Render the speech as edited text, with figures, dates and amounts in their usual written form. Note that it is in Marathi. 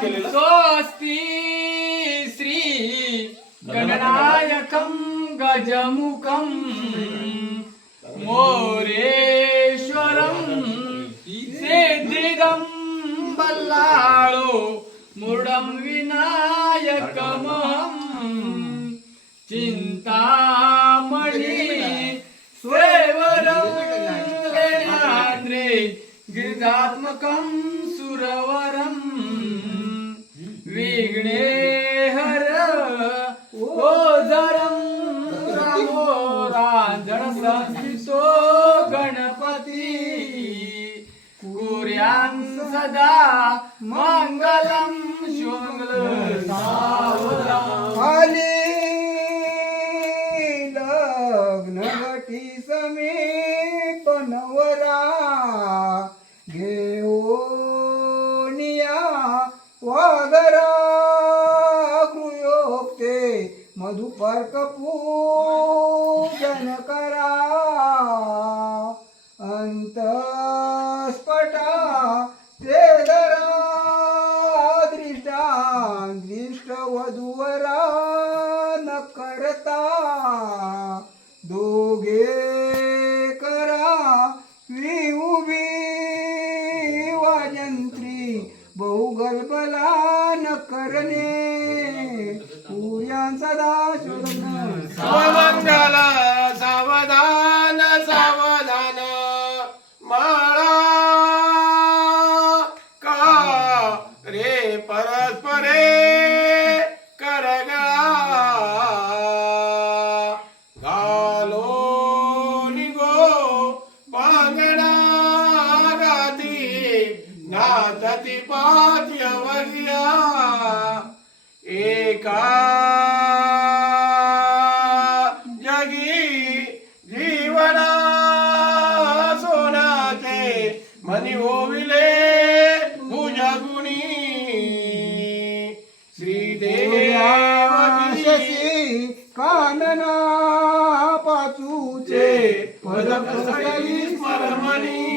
केलेलं स्वस्ति श्री गणनायकं गजमुखं मोरेश्वरं सिद्धिदं बल्लाळो मुरुडं विनायकमहं चिंतामणि स्वयंवरं लेनाद्रे गिरिजात्मकं सुरवरं विघ्नेहर ओझरं रामो रांजणसंहितो गणपती कुर्यां सदा मंगलं शुभमंगलं सावधान आली लग्नवटी समीप नवरा घेऊनिया वागरा गृहोक्ते मधुपर्क पूजन करा अंतस्पटा ते दरा दृष्ट वधूवरा न करता दोघे करा उभी वाजंत्री बहुगलबला न करणे पूर्यां सदा मंगल सावधान सावधान माळा का रे परस्परे करगळा घालो निगो पांगणा गाती नाचती पाठ्यवर्या एका जगी जीवना सोनाचे मनी होविले भुजगुणी श्रीदेवकी शशी कानना पाचूचे पद स्मरमणी